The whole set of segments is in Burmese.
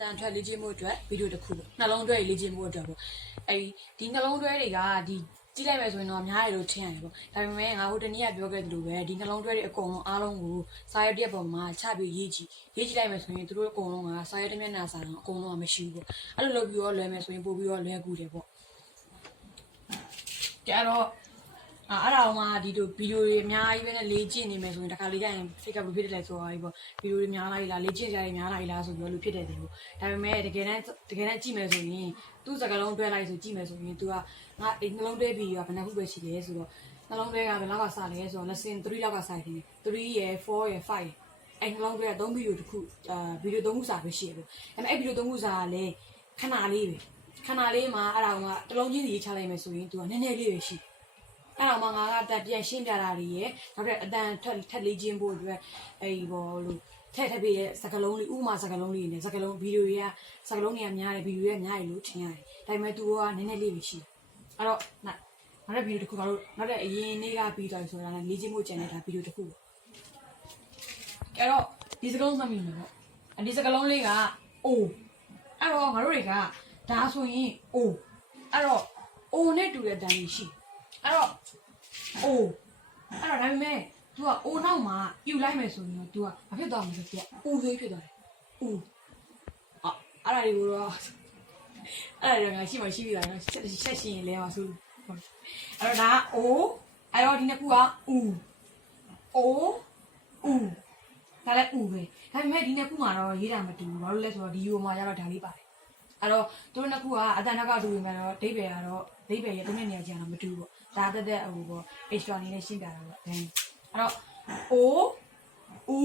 တန်ထွက်လေ့ကျင့်မှုအတွက်ဗီဒီယိုတစ်ခုပေါ့နှလုံးတွဲလေ့ကျင့်မှုအတွက်ပေါ့ဒီနှလုံးတွဲတွေကဒီကြည့်လိုက်မယ်ဆိုရင်တော့အများကြီးလို့ထင်ရတယ်ပေါ့ဒါပေမဲ့ငါဟိုတနေ့ကပြောခဲ့သလိုပဲဒီနှလုံးတွဲတွေအကုန်လုံးအားလုံးကိုစာရွက်တစ်ပေါ်မှာချပြီးရေးကြည့်လိုက်မယ်ဆိုရင်တို့အကုန်လုံးကစာရွက်တစ်မျက်နှာစာတော့အကုန်လုံးကမရှိဘူးပေါ့အဲ့လိုလုပ်ပြီးတော့လွယ်မယ်ဆိုရင်ပို့ပြီးတော့လွယ်ကူတယ်ပေါ့ကြတော့အဲ့ဒါမှဒီလိုဗီဒီယိုတွေအများကြီးပဲနဲ့လေ့ကျင့်နေမယ်ဆိုရင်တခါလေးကြရင်စိတ်ကဘယ်ဖြစ်တယ်လဲဆိုတော့ပေါ့ဗီဒီယိုတွေများလာလားလေ့ကျင့်ကြရများလာလားဆိုပြီးတော့လို့ဖြစ်တယ်တယ်ပေါ့ဒါပေမဲ့တကယ်တမ်းကြည့်မယ်ဆိုရင်သူ့စကားလုံးတွဲလိုက်ဆိုကြည့်မယ်ဆိုရင် तू ကငါနှလုံးတွဲဗီဒီယိုကဘယ်နှခုပဲရှိလဲဆိုတော့နှလုံးတွဲကဘယ်လောက်ကစလဲဆိုတော့ lesson 3လောက်ကစတယ်3ရယ်4ရယ်5ရယ်အဲ့နှလုံးတွဲက3ဗီဒီယိုတစ်ခုဗီဒီယို3ခုစာပဲရှိရပေါ့အဲ့မဲ့အဲ့ဗီဒီယို3ခုစာကလည်းခဏလေးမှာအဲ့ဒါကတလုံးချင်းစီရေးချလိုက်မယ်ဆိုရင် तू ကနည်းနည်းလေးပဲရှိအဲ့တော့မှငါကအတန်ပြန်ရှင်းပြတာတွေရယ်နောက်တဲ့အတန်ထက်လေးချင်းဖို့အတွက်အဲ့ဘောလို့ထက်ပြီးရဲ့စကလုံးလေးဥပမာစကလုံးလေးနဲ့စကလုံးဗီဒီယိုတွေကစကလုံးတွေကများတယ်ဗီဒီယိုတွေကများတယ်လို့ထင်ရတယ်ဒါပေမဲ့ तू ကနည်းနည်းလေးပဲရှိတယ်အဲ့တော့နောက်တဲ့ဗီဒီယိုတစ်ခုကတော့နောက်တဲ့အရင်နေ့ကပြီးသွားပြီဆိုတာလည်းလေ့ကျင့်မှုကျန်နေတာဗီဒီယိုတစ်ခုပေါ့အဲ့တော့ဒီစကလုံးမှတ်မိမယ်ပေါ့ဒီစကလုံးလေးက O အဲ့တော့ငါတို့တွေကဒါဆိုရင် O အဲ့တော့ O နဲ့တူတဲ့တန်ကြီးရှိအဲ့တော့ O အဲ့တော့ဒါပေမဲ့ तू က O နောက်မှာယူလိုက်မယ်ဆိုရင်တော့ तू ကဘာဖြစ်သွားမလဲဆိုတော့ O ဆိုဖြစ်သွားတယ် O အဲ့ဒါတွေကိုတော့အဲ့ဒါတွေကငါရှိမှရှိပြီလားနော်ဆက်ရှင်ရင်လဲပါဆိုအဲ့တော့ဒါ O အဲ့တော့ဒီနှစ်ခုက U O U ဒါလည်း U ပဲဒါပေမဲ့ဒီနှစ်ခုမှာတော့ရေးတာမတူဘူးဘာလို့လဲဆိုတော့ဒီ U မှာကျတော့ဒါလေးပါတယ်အဲ့တော့သူတို့နှစ်ခုကအတန်ကတူနေမှာတော့ဒိဗယ်ရဲ့တစ်နှစ်နေရာကျတော့မတူဘူးပေါ့ဒါတက်ဟိုပေါ့ extra နေနဲ့ရှင်းပြတာပေါ့အဲ့တော့ O U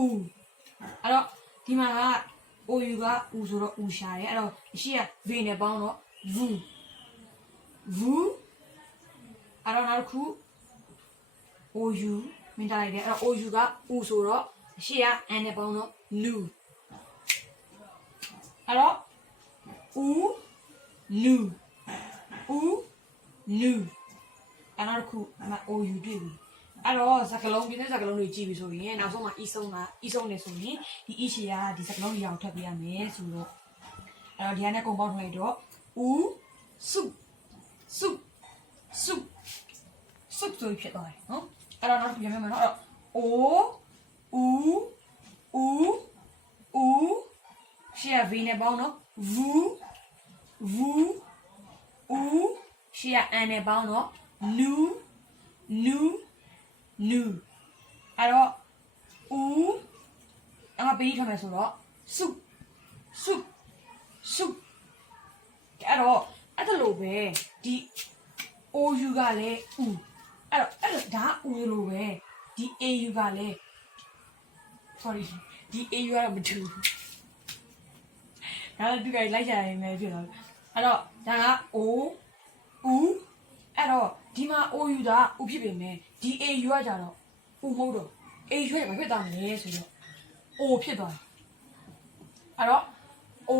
U အဲ့တော့ဒီမှာက OU က U ဆိုတော့ U ရှာတယ်အဲ့တော့ရှိက V နဲ့ပေါင်းတော့ VU အဲ့တော့နောက်တစ်ခု OU မင်းတားလိုက်တယ်အဲ့တော့ OU က U ဆိုတော့ရှိက N နဲ့ပေါင်းတော့ NU အဲ့တော့ U NU အဲ့နောက်တစ်ခုOU တွေ့ပြီအဲ့တော့စကလုံးပြင်းတဲ့စကလုံးတွေကြည့်ပြီဆိုရင်နောက်ဆုံးမှာ E ဆုံးနေဆိုရင်ဒီ E ရှည်ကဒီစကလုံးကြီးအောင်ထပ်ပြရမယ်ဆိုတော့အဲ့တော့ဒီကနေကုန်ပေါင်းထားလိုက်တော့ U စုဆိုဖြစ်သွားတယ်နော်အဲ့တော့နောက်တစ်ခုပြန်မယ်နော်အဲ့တော့ O U ရှေ့က V နဲ့ပေါင်းတော့ VU U ရှေ့က N နဲ့ပေါင်းတော့ NU အဲ့တော့ U အမပေးထားမယ်ဆိုတော့စုအဲ့တော့အဲ့လိုပဲဒီ OU ကလည်း U အဲ့တော့ဒါ U လိုပဲဒီ AU ကလည်း sorry ဒီ AU ကတော့မတူဘူးဒါလည်းသူကလိုက်ကြရင်ပဲဖြစ်သွားအဲ့တော့ဒါက O U အဲ့တော့ဒီမှာ OU က U ဖြစ်ပေမဲ့ဒီ AU ကကြတော့ U မဟုတ်တော့ AU ကဘာဖြစ်သွားမလဲဆိုတော့ O ဖြစ်သွားတယ်အဲ့တော့ O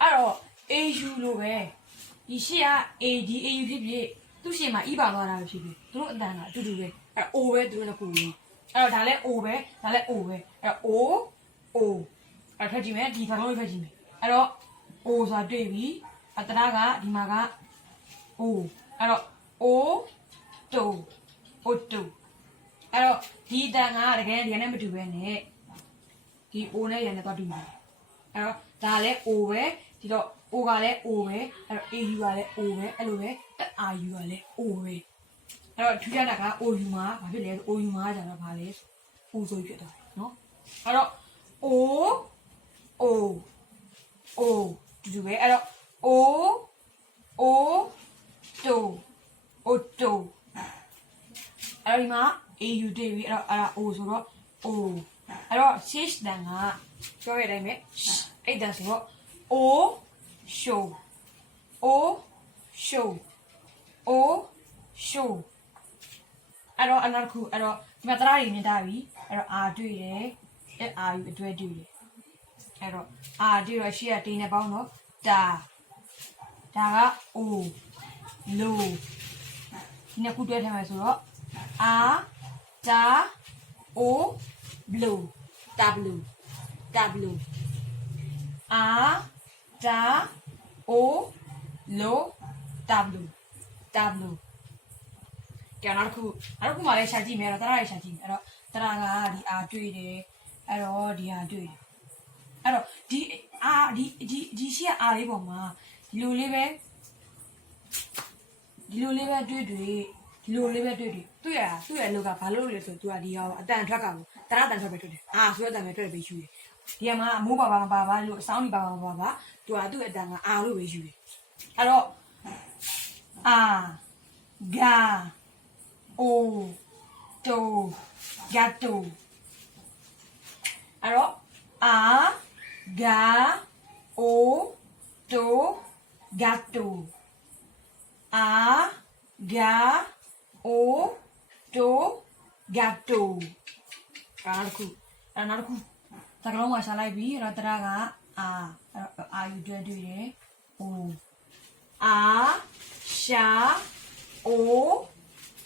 အဲ့တော့ AU လိုပဲဒီရှေ့က AD AU ဖြစ်ဖြစ်သူ့ရှေ့မှာ E ပါသွားတာဖြစ်ဖြစ်သူတို့အတန်ကအတူတူပဲအဲ့ O ပဲသူတို့ကကိုယ်အဲ့တော့ဒါလည်း O ပဲဒါလည်း O ပဲအဲ့တော့ O အဲ့ထပ်ကြည့်မယ်ဒီဘာလို့ဖက်ကြည့်မယ်အဲ့တော့ O ဆိုတာတွေ့ပြီအတနာကဒီမှာက O အဲ့တော့ O တူအဲ့တော့ဒီတန်ကတကယ်ဒီနဲ့မတူပဲနဲ့ဒီ O နဲ့ရနဲ့တော့တူတယ်အဲ့တော့ဒါလည်း O ပဲဒီတော့ O ကလည်း O ပဲအဲ့တော့ AU ကလည်း O ပဲအဲ့လိုပဲ RU ကလည်း O ပဲအဲ့တော့ထူးခြားတာက OU မှာဘာဖြစ်လဲဆို OU မှာကျတော့ဘာလဲ O ဆိုဖြစ်သွားတယ်နော်အဲ့တော့ O တူပဲအဲ့တော့ O တူအဲ့တော့ဒီမှာ AU တွေ့ပြီအဲ့တော့ O ဆိုတော့ O အဲ့တော့ shish တန်ကပြောရတဲ့အတိုင်းပဲအဲ့ဒါဆိုတော့ O show အဲ့တော့အနောက်တစ်ခုအဲ့တော့ဒီမှာတရားတွေမြင်တာပြီအဲ့တော့ R တွေ့တယ်အဲ့ RU အတွဲတွေ့တယ်အဲ့တော့ R တွေ့တော့ရှေ့ကတင်းနဲ့ပေါင်းတော့ဒါက O လိုဒီနှစ်ခုတွဲထားမယ်ဆိုတော့ R ဒါ O blue ဒါ blue W R D O L W W ကဲနောက်တစ်ခုမှလည်းရှာကြည့်မယ်တော့တရရဲ့ရှာကြည့်မယ်အဲ့တော့တရကဒီ R တွေ့တယ်အဲ့တော့ဒီ R တွေ့တယ်အဲ့တော့ဒီ R ဒီရှိက R လေးပေါ်မှာဒီလိုလေးပဲတွေ့သူ့ရအလုပ်ကဘာလို့လဲဆိုတော့ तू ကဒီဟာအတန်ထွက်ကဘူးတရအတန်ထွက်ပဲထွက်တယ်အာဆိုတော့အတန်ပဲထွက်ပဲယူတယ်ဒီမှာအမိုးပါလို့အဆောင်ဒီပါ तू ကသူ့အတန်က R လို့ပဲယူတယ်အဲ့တော့ R ga o to gato အဲ့တော့ R ga o to gato R ga o to gato နောက်တစ်ခုစကားလုံးမှာရှာလိုက်ပြီအဲ့တော့တရက R ယူတွေ့တယ် O R sha o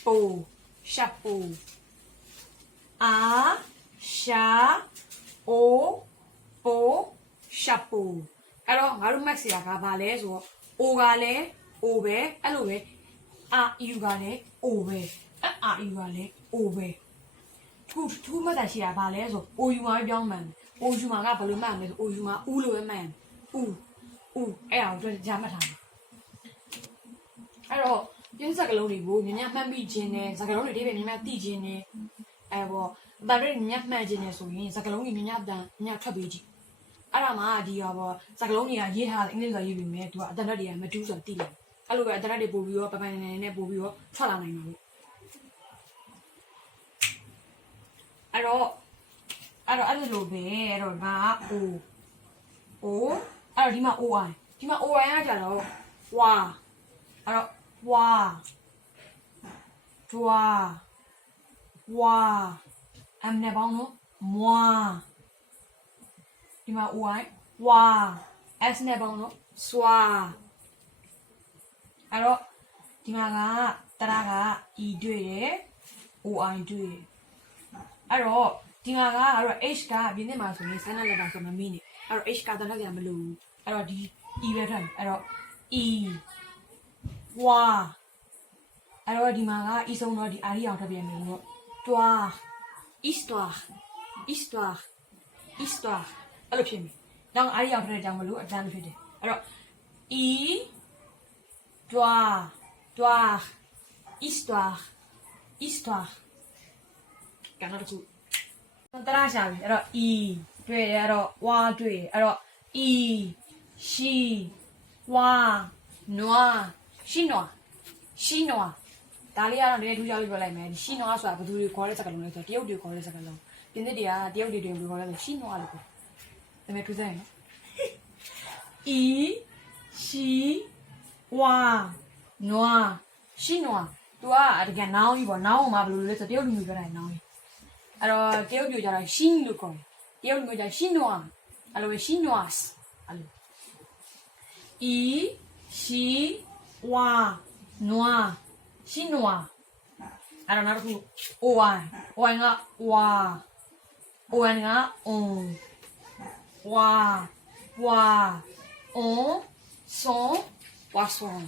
po chapo R sha o po chapo အဲ့တော့ငါတို့ max ရကဘာလဲဆိုတော့ O ကလည်း O ပဲအဲ့လိုပဲ R U ကလည်း O ပဲ R U ကလည်း O ပဲထူးမှတ်တာရှိတာဘာလဲဆို O U မှာပြောင်းမှန် O U မှာကဘယ်လိုမှန်လဲဆို O U မှာ U လို့ပဲမှန် U အဲ့ဒါကိုကြားမှတ်ထားတယ်အဲ့တော့ပြင်းစကလုံးတွေကိုညညမှတ်မိခြင်းနဲ့စကလုံးတွေဒီပဲညညသိခြင်းနဲ့အဲ့ပေါ့ဘာလို့ညညမှတ်ခြင်းနဲ့ဆိုရင်စကလုံးတွေညညတန်ညထွက်ပေးကြည့်အဲ့ဒါမှဒီဟာပေါ့စကလုံးတွေကရေးထားတယ်အင်္ဂလိပ်စာရေးပြီးမြဲသူကအတန်တက်တွေကမတူးဆိုတာသိတယ်အဲ့လိုပဲအတန်တက်တွေပို့ပြီးတော့ပိုင်နဲ့ပို့ပြီးတော့ထွက်လာနိုင်မှာလို့အဲ့လိုပဲအဲ့တော့ငါ O အဲ့တော့ဒီမှာ OI ကကြတော့ဝါအဲ့တော့ဝါအမ်နဲ့ပေါင်းလို့မွာဒီမှာ OI ဝါ S နဲ့ပေါင်းလို့စွာအဲ့တော့ဒီမှာကတရက E တွေ့တယ် OI တွေ့တယ်အဲ့တော့ဒီမှာကတော့ H ကပြင်းနေမှာဆိုရင် silent letter ဆိုမှမင်းနေအဲ့တော့ H ကတန်းတက်ရမလို့အဲ့တော့ဒီ E ပဲထွက်အဲ့တော့ E ဝါအဲ့တော့ဒီမှာက E ဆုံးတော့ဒီ R အောင်ထွက်ပြန်မယ်လို့ toi histoire အဲ့လိုဖြစ်ပြီတော့ R အောင်ထွက်တဲ့အကြောင်းမလို့အတန်းဖြစ်တယ်အဲ့တော့ E toi histoire ကနောက်တစ်ခုတရရှာပြီအဲ့တော့ E တွေ့တယ်အဲ့တော့ W တွေ့တယ်အဲ့တော့ E she W noir chinois ဒါလေးကတော့လည်းထူးခြားပြီးပြောလိုက်မယ် chinois ဆိုတာဘယ်သူတွေခေါ်တဲ့စကားလုံးလဲဆိုတော့တရုတ်တွေခေါ်တဲ့စကားလုံးပြင်သစ်တွေကတရုတ်တွေတွင်ခေါ်တယ်ဆို chinois လို့ခေါ်တယ်ဒါပေမဲ့ထူးခြားရနော် E she W noir chinois သူကတကယ်နောင်းကြီးပေါ့နောင်းမှာဘယ်လိုလဲဆိုတရုတ်လူမျိုးပြောတာနောင်းကြီးအဲ့တော့တရုတ်ပြည်ကျတော့ Shin လို့ခေါ်တယ်တရုတ်လူမျိုးကျ Chinois အဲ့လိုပဲ Chinois အဲ့လို E she wa noir Chinois အဲ့တော့နောက်တစ်ခု OI က wa ON က on wa on son poisson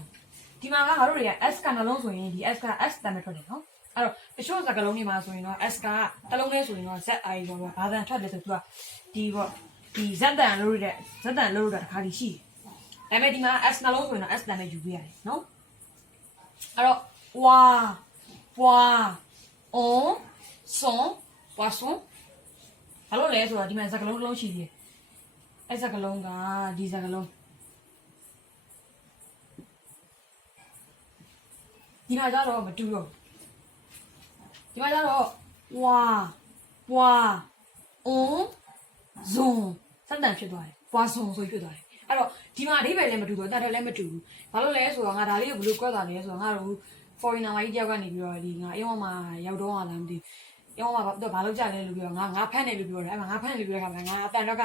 ဒီမှာကငါတို့တွေက S ကနှလုံးဆိုရင်ဒီ S က S တမ်းပဲထွက်တယ်နော်အဲ့တော့တချို့စကားလုံးတွေမှာဆိုရင်တော့ S ကတလုံးလေးဆိုရင်တော့ ZI ပေါ့ဗျာဘာသာထွက်တယ်ဆိုသူကဒီပေါ့ဒီ Z တန်လို့ရတဲ့ Z တန်လို့ရတာတစ်ခါတည်းရှိတယ်ဒါပေမဲ့ဒီမှာ S နှလုံးဆိုရင်တော့ S တန်နဲ့ယူပေးရတယ်နော်အဲ့တော့ on son poisson ဘာလို့လဲဆိုတော့ဒီမှာစကားလုံးတစ်လုံးရှိသေးတယ်အဲ့စကားလုံးကဒီစကားလုံးဒီမှာတော့မတူတော့ဒီမှာတော့ဝါon zon စက်တန်ဖြစ်သွားတယ်ပွားဇွန်ဆိုဖြစ်သွားတယ်အဲ့တော့ဒီမှာအဓိပ္ပာယ်လည်းမတူတော့တတ်တယ်လည်းမတူဘူးဘာလို့လဲဆိုတော့ငါဒါလေးကိုဘယ်လိုကွက်တာလဲဆိုတော့ငါတို့ foreigner မကြီးတယောက်ကနေပြီးတော့ဒီငါအင်းဝမှာရောက်တော့လာမသိအင်းဝမှာတော့ဘာလုပ်ကြလဲလို့ပြောငါဖတ်နေလို့ပြောတယ်အဲ့မှာငါဖတ်နေလို့ပြောတဲ့ခါမှာငါအတန်တော့က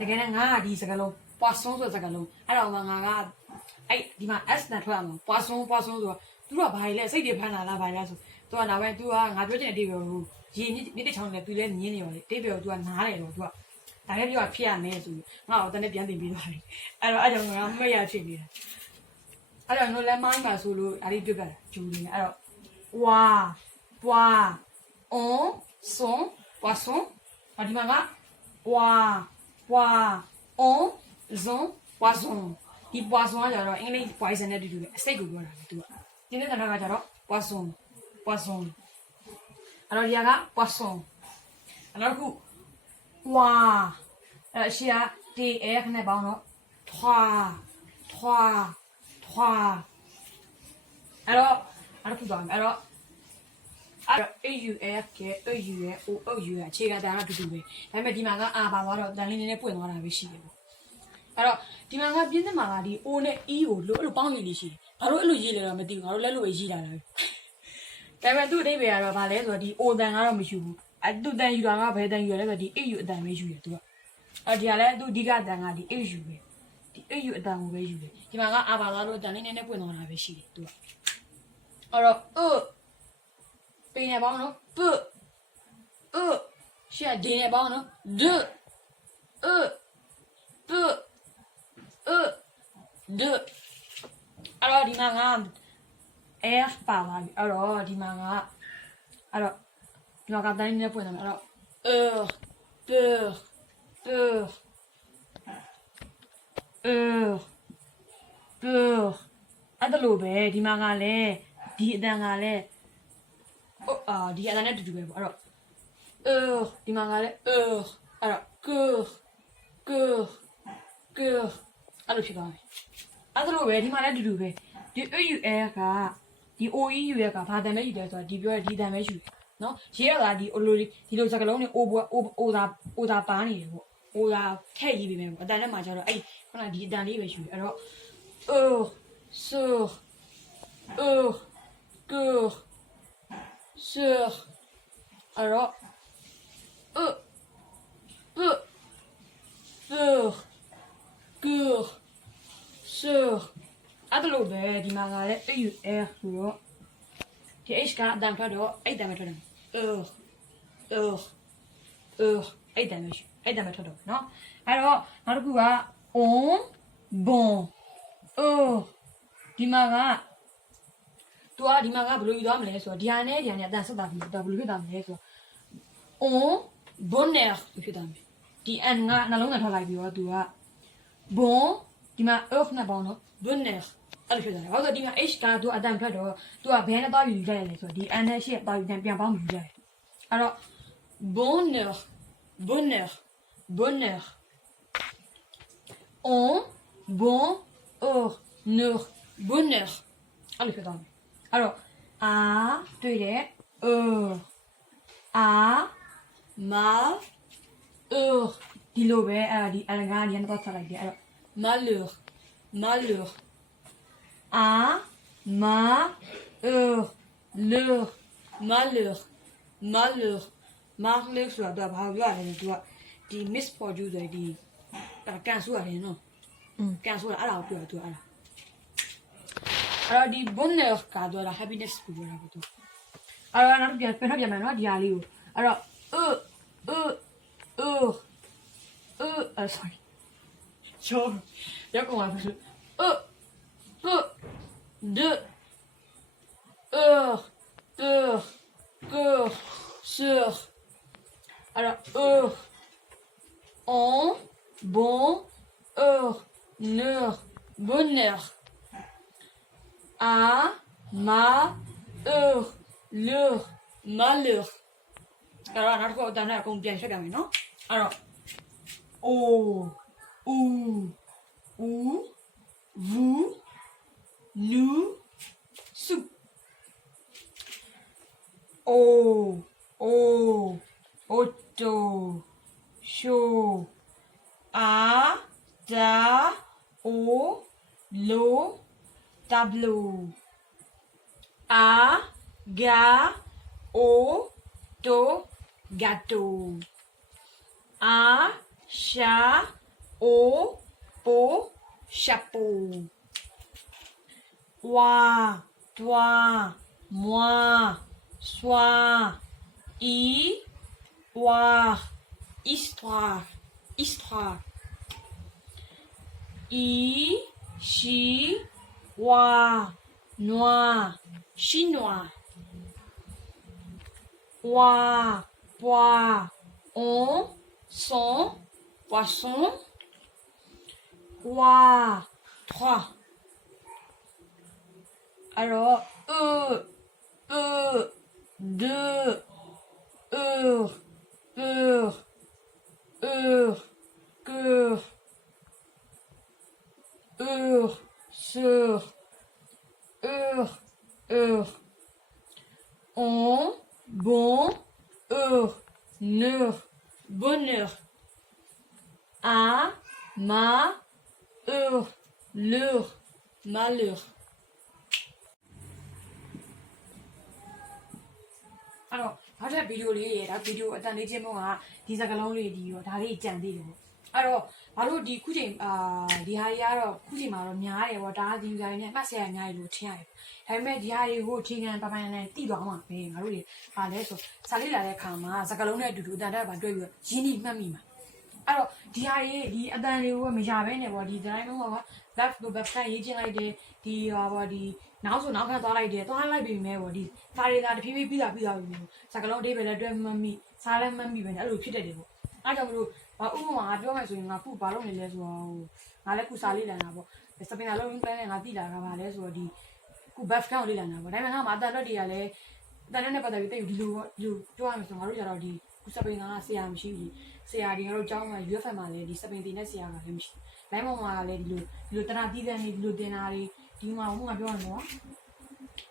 တကယ်နဲ့ငါကဒီစကားလုံးပွားဇွန်ဆိုတဲ့စကားလုံးအဲ့တော့ငါကအဲ့ဒီမှာ S နဲ့ထွက်အောင်ပွားဇွန်ဆိုတော့သူကဘာလဲစိတ်တွေဖမ်းလာလားဘာလဲဆိုသူကနောက်ပိုင်းသူကငါပြောချင်တဲ့အဓိပ္ပာယ်ကိုရေမြစ်တစ်ချောင်းနဲ့သူလည်းမြင်းနေပါလေအဓိပ္ပာယ်ကိုသူကနားတယ်တော့သူကဒါ ဒါလည်းပြောဖြစ်ရမယ်ဆိုပြီးငါ့ကိုတနေ့ပြန်တင်ပြီးသွားတယ်အဲ့တော့ငါမရဖြစ်နေတာအဲ့တော့တို့လည်းမိုင်းပါဆိုလို့ဒါလေးပြပြတာဂျူနေအဲ့တော့ဝါပွားအွန်ဆွန်ပွားဆွန်ဒီမှာကဝါပွားအွန်ဇွန်ပွားဆွန်ဒီပွားဆွန်ကကြတော့အင်္ဂလိပ် poison နဲ့တူတူပဲအစိတ်ကိုပြောတာလေသူကဒီနေ့တနကကြတော့ပွားဆွန်ပွားဆွန်အဲ့တော့ဒီကပွားဆွန်အဲ့တော့ခုဝါအဲ့အရှိကဒီအဲခနဲ့ပေါင်းတော့ထွာထွာထွာအဲ့တော့ခုသွားမယ်အဲ့တော့AU က AU ရဲ့ OU ရဲ့အခြေခံတန်ကတူတူပဲဒါပေမဲ့ဒီမှာကအာပါသွားတော့တန်လေးနည်းနည်းပွင့်သွားတာပဲရှိတယ်ပေါ့အဲ့တော့ဒီမှာကပြင်းသမားကဒီ O နဲ့ E ကိုလို့အဲ့လိုပေါင်းရေးလေးရှိတယ်ဘာလို့အဲ့လိုရေးလဲတော့မသိဘူးငါတို့လက်လို့ပဲရေးတာလားဒါပေမဲ့သူ့အဓိပ္ပာယ်ကတော့ဗာလဲဆိုတော့ဒီ O တန်ကတော့မယူဘူးအဲ့သူ့တန်ယူတာကဘယ်တန်ယူလဲဆိုတော့ဒီ AU အတန်ပဲယူတယ်သူကအဲ့ဒီကလည်းသူ့အဓိကတန်ကဒီ AU ပဲဒီ AU အတန်ကိုပဲယူတယ်ဒီမှာကအာပါသွားလို့တန်လေးနည်းနည်းပွင့်သွားတာပဲရှိတယ်သူကအဲ့တော့ပေးနေပေါင်းနော်ပရှက်ဒီနေပေါင်းနော်ဒပဒအဲ့တော့ဒီမှာက F ပါလာပြီအဲ့တော့ဒီမှာကတိုင်းနေပွင့်တယ်အဲ့တော့ပအဲ့ဒါလိုပဲဒီမှာကလည်းဒီအတန်ကလည်းဒီအတန်နဲ့တူတူပဲပေါ့အဲ့တော့ဒီမှာကလည်းအဲ့တော့အဲ့လိုဖြစ်သွားပြီအဲ့ဒါလိုပဲဒီမှာလည်းတူတူပဲဒီ AUL ကဒီ OEU ကဘာတန်ပဲယူတယ်ဆိုတော့ဒီပြောရဒီတန်ပဲယူတယ်နော်ရေးရတာဒီလိုစကလုံးနဲ့ O သာပါနေတယ်ပေါ့ O သာထည့်ရေးပေးမယ်ပေါ့အတန်နဲ့မှာကျတော့အဲ့ခုနဒီအတန်လေးပဲယူတယ်အဲ့တော့alorsအဲ့လိုပဲဒီမှာကလည်း AUR ဆိုတော့ဒီ H ကအတန်ထွက်တော့အဲ့တန်ပဲထွက်တယ်အဲ့တန်ပဲထွက်တော့နော်အဲ့တော့နောက်တစ်ခုက on bon ဒီမှာကသူကဒီမှာကဘယ်လိုယူသွားမလဲဆိုတော့ဒီဟာနဲ့ဒီဟာနဲ့အတန်ဆက်တာပြီးတော့ဘယ်လိုဖြစ်သွားမလဲဆိုတော့ on bonheur ဖြစ်သွားမယ်ဒီ n ကနှလုံးသားထွက်လိုက်ပြီးတော့သူက bon ဒီမှာ earth နဲ့ပေါင်းတော့ bonheur အဲ့လိုဖြစ်သွားတယ်ဘာလို့ဆိုဒီမှာ h ကသူအတန်ထွက်တော့သူကဘယ်နဲ့သွားယူလိုက်လဲဆိုတော့ဒီ n နဲ့ရှေ့သွားယူပြန်ပေါင်းယူလိုက်အဲ့တော့ bonheur on bonheur bonheur အဲ့လိုဖြစ်သွားမယ်အဲ့တော့အာတွေ့တယ်အာမာဒီလိုပဲအဲ့ဒါဒီအလကားဒီကတော့ဆက်လိုက်တယ်အဲ့တော့ malheurအာမာmalheurဆိုတာဘာပြောရလဲသူကဒီ misfortune ဆိုဒီကန်ဆိုရတယ်နော်ကန်ဆိုတာအဲ့ဒါကိုပြောတာသူအဲ့ဒါအဲ့တော့ဒီ bonheur ကတော့ happiness ကိုပြောတာပေါ့သူအဲ့တော့နောက်ပြန်မယ်နော်ဒီဟာလေးကိုအဲ့တော့sorry ချောရောက်ကုန်ပါပြီde sur alors on bonheur à malheur malheur alorsနောက်တစ်ခုအတန်းနဲ့အကုန်ပြန်ဆက်ကြမယ်နော်အဲ့တော့ o vous nous sous auto show a da o lo tableau a ga o to gâteau a chat o po chapeau toi moi soi histoire histoire I chi wa noir chinois wa bois on son poisson wa trois alors deux heure cœur sur on bon bonheur à ma leur malheur alors နောက်ထပ်ဗီဒီယိုလေးရေဒါဗီဒီယိုအတန်လေးချင်းပုံကဒီစကားလုံးလေးဒီရောဒါလေးကြံသေးတယ်ပေါ့အဲ့တော့ဘာလို့ဒီခုချိန်ဒီဟာတွေကတော့ခုချိန်မှာတော့များတယ်ပေါ့ဒါဒီယူဇာတွေနဲ့မှတ်ဆရာအများကြီးလို့ထင်ရတယ်ဒါပေမဲ့ဒီဟာတွေကိုအခြေခံပပိုင်းနဲ့တိသွားမှာပဲငါတို့တွေဗာလဲဆိုစာလေးလာတဲ့ခါမှာစကားလုံးနဲ့အတူတူအတန်တက်ပါတွေ့ပြီးရင်းနှီးမှတ်မိမှာအဲ့တော့ဒီဟာတွေဒီအတန်တွေကိုမရဘဲနဲ့ပေါ့ဒီတိုင်းလုံးက left ကို back ကရေးချင်းလိုက်တယ်ဒီဟာပေါ့ဒီနောက်ဆိုနောက်ခါသွားလိုက်တယ်သွားလိုက်ပြီမဲ့ပေါ့ဒီစာတွေသာတဖြည်းဖြည်းပြီးတာပြီစကားလုံးအဓိပ္ပာယ်လည်းတွဲမှတ်မိစားလည်းမှတ်မိပဲအဲ့လိုဖြစ်တတ်တယ်ပေါ့အဲ့ကြောင့်မလို့ဥပမာငါပြောမယ်ဆိုရင်ငါခုဘာလုပ်နေလဲဆိုတော့ငါလည်းခုစားလေးလန်တာပေါ့စပင်နာလုံးပန်းနဲ့ငါတိလာတာပါလဲဆိုတော့ဒီခု buff ကောက်လေးလန်တာပေါ့ဒါပေမဲ့ငါမှအတန်လွတ်တွေကလည်းအတန်နဲ့ပတ်သက်ပြီးတိတ်ဒီလိုပြောရမယ်ဆိုငါတို့ကြတော့ဒီခုစပင်ကဆရာမရှိဘူးဆရာဒီငါတို့ကျောင်းမှာ UFM မှာလည်းဒီစပင်တင်တဲ့ဆရာကလည်းမရှိလိုင်းပေါ်မှာလည်းဒီလိုတနာတီးတဲ့နေဒီလိုတင်တာတွေဒီမှာဟိုကပြောရမှာ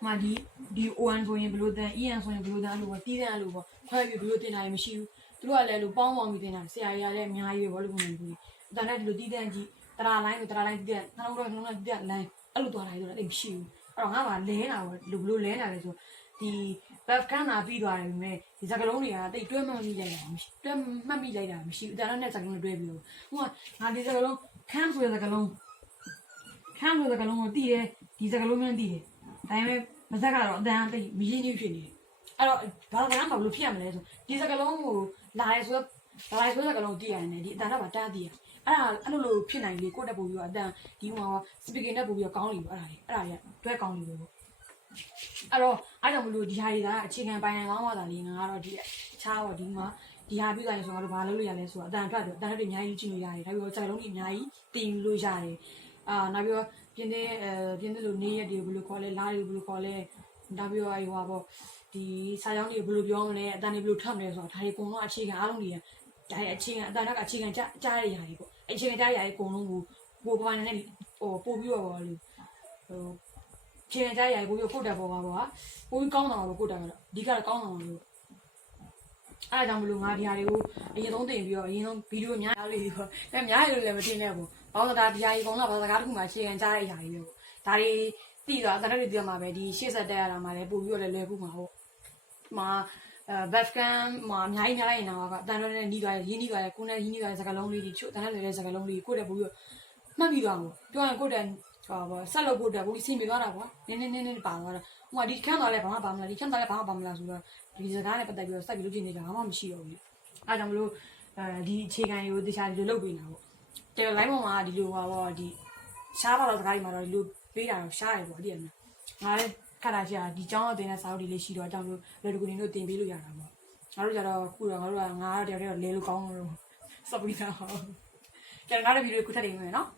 မှာဒီ O1 ဆိုရင်ဘလို့တန် EN ဆိုရင်ဘလို့တန်လို့ပေါ့တီးတဲ့လို့ပေါ့ခွဲပြီးဘလို့တင်တာတွေမရှိဘူးသူတို့ကလည်းလို့ပေါင်းပြီးတင်တာဆရာကြီးကလည်းအများကြီးပဲဘောလို့ပုံနေဘူးအတန်နဲ့ဒီလိုတီးတဲ့ကြီးတရာလိုင်းတီးတဲ့နှလုံးတီးတဲ့လိုင်းအဲ့လိုသွားတာတွေတော့အိမ်မရှိဘူးအဲ့တော့ငါမှလဲနေတာပေါ့ဘလို့လဲနေတာလဲဆိုဒီ buff ကနာပြီးသွားတယ်ပြီမဲ့ဒီစကလုံးတွေကတိတ်တွဲမှတ်မိလိုက်တာမရှိတွဲမှတ်မိလိုက်တာမရှိဘူးအတန်နဲ့စကလုံးတွေတွဲပြီးတော့ဟိုကငါဒီစကလုံးခန်းဆိုတဲ့စကလုံးကိုတီးတယ်ဒီစကလုံးမျိုးတီးတယ်ဒါပေမဲ့မစက်ကတော့အတန်တိတ်မရင်းနှီးဖြစ်နေတယ်အဲ့တော့ဘာသာကမှဘလို့ဖြစ်ရမလဲဆိုဒီစကလုံးကိုလာရဲဆိုတော့စကလုံးတီးရတယ်ဒီအတန်ကပါတန်းတီးရအဲ့လိုဖြစ်နိုင်လေကိုတက်ပို့ပြီးတော့အတန်ဒီမှာ speaking နဲ့ပို့ပြီးတော့ကောင်းလိမ့်ပေါ့အဲ့ဒါတွေကတွဲကောင်းလိမ့်ပေါ့အဲ့တော့အဲ့ကြောင့်မလို့ဒီဟာတွေကအခြေခံပိုင်းနိုင်ကောင်းမှသာလေငါကတော့ဒီချားပေါ့ဒီမှာဒီဟာပြီးသွားရင်ဆိုတော့ဘာလုပ်လို့ရလဲဆိုတော့အတန်ထွက်တယ်အတန်တွေအများကြီးကြည့်လို့ရတယ်ဒါပြီးတော့စကလုံးတွေအများကြီးတင်လို့ရတယ်နောက်ပြီးတော့ပြင်းတဲ့လိုနေရက်တွေဘယ်လိုခေါ်လဲလားတွေဘယ်လိုခေါ်လဲဒါပြီးတော့ဟိုပါပေါ့ဒီစာကြောင်းတွေဘယ်လိုပြောမလဲအတန်တွေဘယ်လိုထွက်မလဲဆိုတော့ဒါတွေအကုန်လုံးအခြေခံအားလုံးတွေဒါတွေအခြေခံအတန်ကအခြေခံကြားရတဲ့ຢာတွေပေါ့အခြေခံကြားရတဲ့အကုန်လုံးကိုပို့ပမာနဲ့ပို့ပြီးတော့လေခြေကြရပို့ပြီးကိုတက်ပေါ်ပါပေါ့ပို့ပြီးကောင်းတာပါကိုတက်ကတော့အဓိကတော့ကောင်းတာပါလို့အဲ့ဒါကြောင့်မလို့ငါဒီဟာတွေကိုအရင်ဆုံးတင်ပြီးတော့အရင်ဆုံးဗီဒီယိုအများလေးပေါ့ဒါအများကြီးလို့လည်းမတင်နဲ့ပေါ့ဘာလို့ဒါဒီဟာကြီးကောင်လာဘာစကားတစ်ခုမှခြေခံကြားတဲ့အရာကြီးပဲပေါ့ဒါတွေသိတော့အတန်တွေသိရမှာပဲဒီရှေ့ဆက်တက်ရတာမှလည်းပို့ပြီးတော့လည်းလွယ်ဖို့မှာပေါ့မှာBafcam မှာအများကြီးလိုက်နေတာကအတန်တွေနဲ့နှီးသွားရင်းနှီးသွားရကိုနဲ့ရင်းနှီးသွားတဲ့စကားလုံးလေးတွေချို့အတန်နဲ့လည်းစကားလုံးလေးကိုတက်ပို့ပြီးတော့မှတ်ပြီးသွားမှာပြောရင်ကိုတက်ဆက်လုပ်ဖို့တက်ပို့ပြီးစီမီသွားတာကွာနင်းပါသွားတာဟိုကဒီခန်းသွားလဲဘာမှပါမလားဒီခန်းသွားလဲဘာမှပါမလားဆိုတော့ဒီစကားနဲ့ပတ်သက်ပြီးတော့ဆက်ပြီးလုပ်ချင်နေတာဘာမှမရှိတော့ဘူးအားကြောင့်မလို့ဒီအခြေခံရိုးတခြားဒီလိုလုပ်ပေးနေတာပေါ့တယ် line ပေါ်မှာဒီလိုပါပေါ့ဒီရှားပါတော့စကားတွေမှာတော့ဒီလိုပေးတာတော့ရှားရပေါ့အဲ့ဒီမှာငါလည်းခက်တာရှိတာဒီကျောင်းအတင်တဲ့စာအုပ်တွေလေးရှိတော့အကြောင်းလို့လေတကူနေတို့တင်ပေးလို့ရတာပေါ့ငါတို့ကြတော့ခုတော့ငါတို့ကငါတယောက်တည်းတော့လဲလို့ကောင်းလို့စပီတာဟုတ်ကဲငါတို့ဗီဒီယိုခုထပ်နေမယ်နော်